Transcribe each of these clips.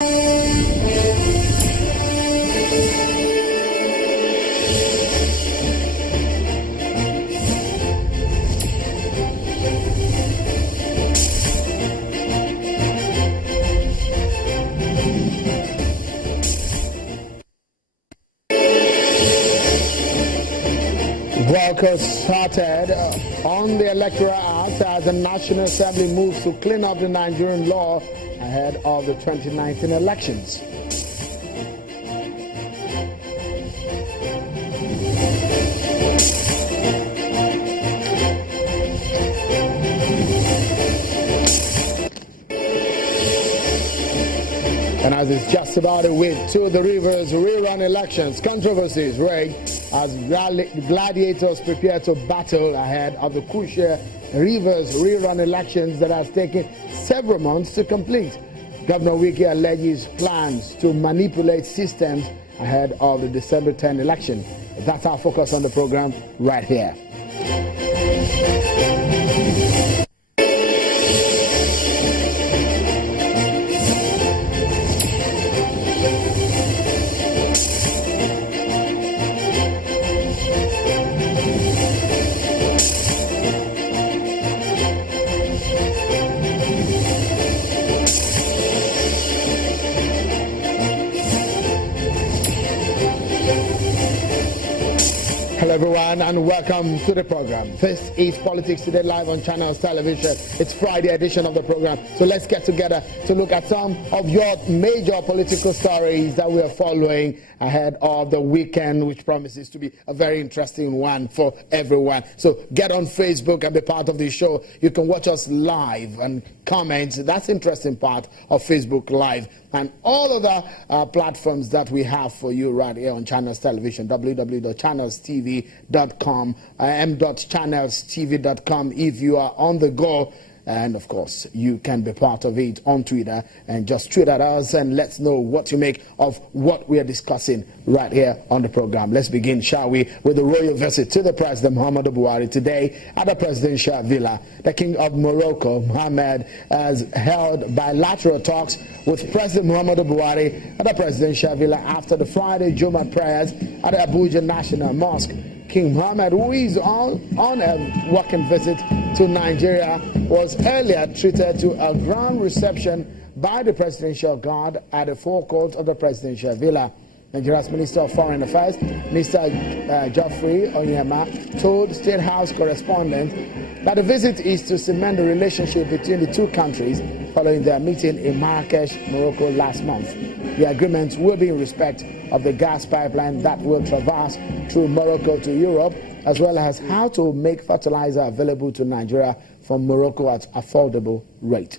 Work started on the Electoral Act as the National Assembly moves to clean up the Nigerian law ahead of the 2019 elections. And as it's just about a week to the Rivers rerun elections, controversies rage as gladiators prepare to battle ahead of the crucial Rivers rerun elections that has taken several months to complete. Governor Wike alleges plans to manipulate systems ahead of the December 10 election. That's our focus on the program right here. Hello everyone and welcome to the program. This is Politics Today live on Channels Television. It's Friday edition of the program. So let's get together to look at some of your major political stories that we are following ahead of the weekend, which promises to be a very interesting one for everyone. So get on Facebook and be part of the show. You can watch us live and comment. That's the interesting part of Facebook Live. And all other platforms that we have for you right here on Channels Television, www.channelstv.com, m.channelstv.com if you are on the go. And of course, you can be part of it on Twitter and just tweet at us and let's know what you make of what we are discussing right here on the program. Let's begin, shall we, with the royal visit to the President Muhammadu Buhari today at the presidential villa. The King of Morocco, Mohammed, has held bilateral talks with President Muhammadu Buhari at the presidential villa after the Friday Jummah prayers at the Abuja National Mosque. King Mohammed, who is on a working visit to Nigeria, was earlier treated to a grand reception by the Presidential Guard at the forecourt of the Presidential Villa. Nigeria's Minister of Foreign Affairs, Mr. Geoffrey Onyema, told State House correspondents that the visit is to cement the relationship between the two countries following their meeting in Marrakesh, Morocco last month. The agreement will be in respect of the gas pipeline that will traverse through Morocco to Europe, as well as how to make fertilizer available to Nigeria from Morocco at affordable rate.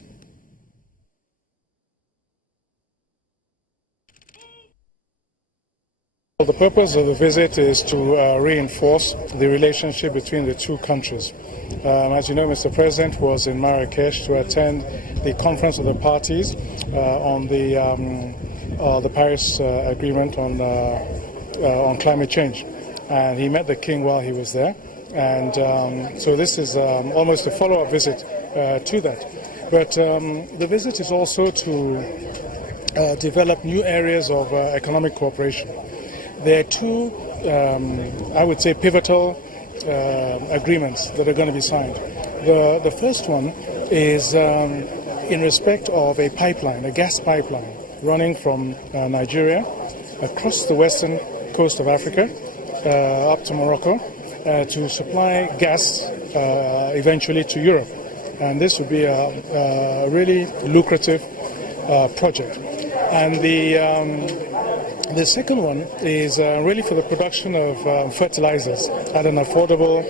Well, the purpose of the visit is to reinforce the relationship between the two countries. As you know, Mr. President was in Marrakesh to attend the conference of the parties on the Paris Agreement on climate change. And he met the King while he was there. And so this is almost a follow-up visit to that. But the visit is also to develop new areas of economic cooperation. There are two, I would say, pivotal agreements that are going to be signed. The first one is in respect of a pipeline, a gas pipeline, running from Nigeria across the western coast of Africa up to Morocco to supply gas eventually to Europe. And this would be a really lucrative project. And the second one is really for the production of fertilizers at an affordable,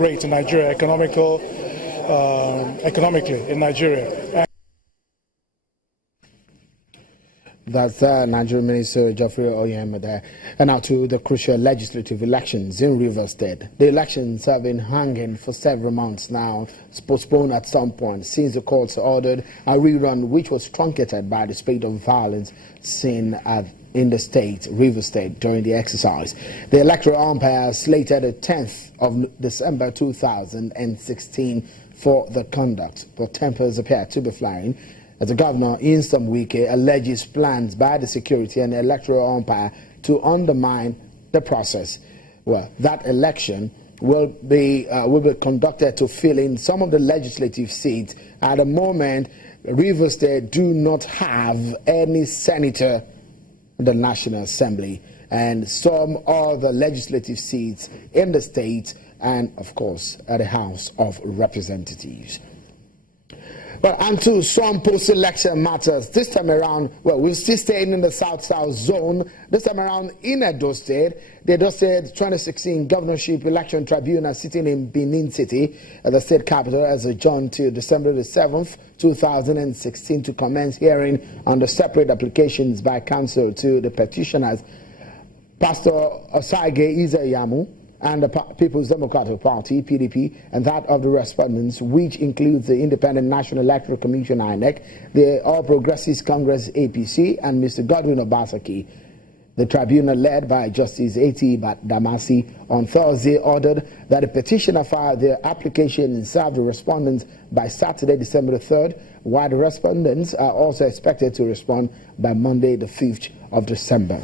rate in Nigeria, economically in Nigeria. That's Nigerian Minister Geoffrey Onyema there. And now to the crucial legislative elections in Rivers State. The elections have been hanging for several months now, postponed at some point since the courts ordered a rerun, which was truncated by the spate of violence seen in the state, Rivers State, during the exercise. The electoral umpire slated the 10th of December 2016 for the conduct, but tempers appear to be flying as the governor in some week alleges plans by the security and electoral umpire to undermine the process. Well, that election will be conducted to fill in some of the legislative seats. At the moment, Rivers State do not have any senator in the National Assembly, and some other legislative seats in the state, and of course at the House of Representatives. But onto some post-election matters. This time around, well, we're still staying in the South-South zone. This time around in Edo State, the Edo State 2016 Governorship Election Tribunal sitting in Benin City, the state capital, has adjourned to December the 7th, 2016 to commence hearing on the separate applications by counsel to the petitioners, Pastor Osaige Izeyamu, and the People's Democratic Party, PDP, and that of the respondents, which includes the Independent National Electoral Commission, INEC, the All Progressives Congress, APC, and Mr. Godwin Obasaki. The tribunal, led by Justice A.T. Damasi, on Thursday ordered that the petitioner file their application and serve the respondents by Saturday, December the 3rd, while the respondents are also expected to respond by Monday, the 5th of December.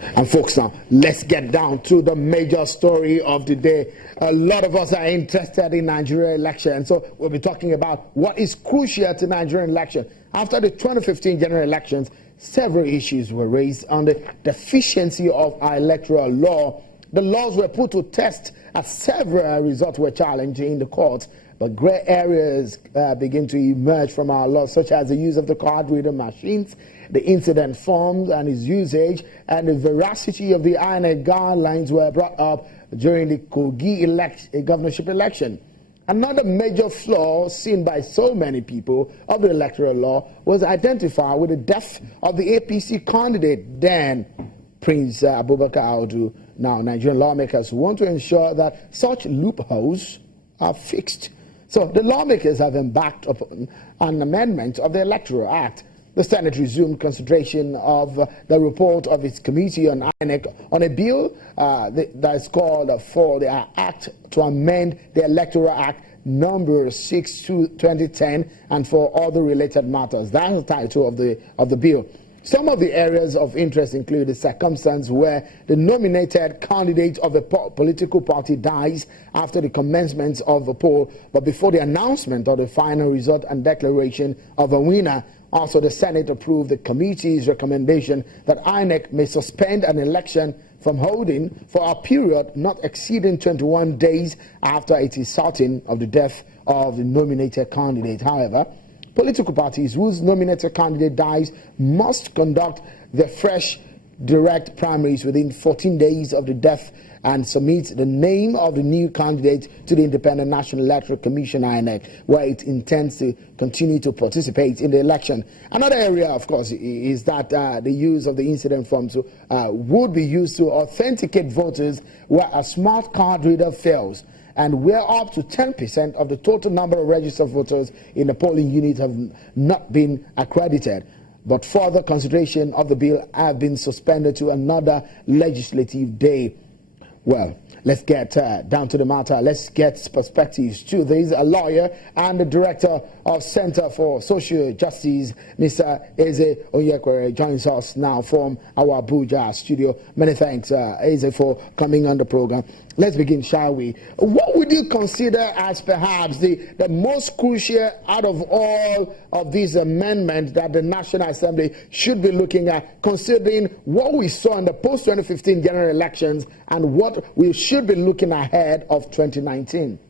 And folks, now let's get down to the major story of the day. A lot of us are interested in Nigerian election, so we'll be talking about what is crucial to Nigerian election. After the 2015 general elections, several issues were raised on the deficiency of our electoral law. The laws were put to test as several results were challenged in the courts, but gray areas begin to emerge from our laws, such as the use of the card reader machines, the incident forms and its usage, and the veracity of the INEC guidelines were brought up during the Kogi governorship election. Another major flaw seen by so many people of the electoral law was identified with the death of the APC candidate, then Prince Abubakar Audu. Now, Nigerian lawmakers want to ensure that such loopholes are fixed. So the lawmakers have embarked upon an amendment of the Electoral Act. The Senate resumed consideration of the report of its committee on INEC on a bill that is called for the Act to amend the Electoral Act number 6/2010 and for other related matters. That's the title of the bill. Some of the areas of interest include the circumstance where the nominated candidate of a political party dies after the commencement of a poll, but before the announcement of the final result and declaration of a winner. Also, the Senate approved the committee's recommendation that INEC may suspend an election from holding for a period not exceeding 21 days after it is certain of the death of the nominated candidate. However, political parties whose nominated candidate dies must conduct their fresh direct primaries within 14 days of the death and submit the name of the new candidate to the Independent National Electoral Commission, INEC, where it intends to continue to participate in the election. Another area, of course, is that the use of the incident forms would be used to authenticate voters where a smart card reader fails, and where up to 10% of the total number of registered voters in the polling unit have not been accredited. But further consideration of the bill have been suspended to another legislative day. Well, let's get down to the matter. Let's get perspectives to this. A lawyer and the director of Center for Social Justice, Mr. Eze Onyekwere, joins us now from our Abuja studio. Many thanks, Eze, for coming on the program. Let's begin, shall we? What would you consider as perhaps the most crucial out of all of these amendments that the National Assembly should be looking at, considering what we saw in the post-2015 general elections and what we should be looking ahead of 2019?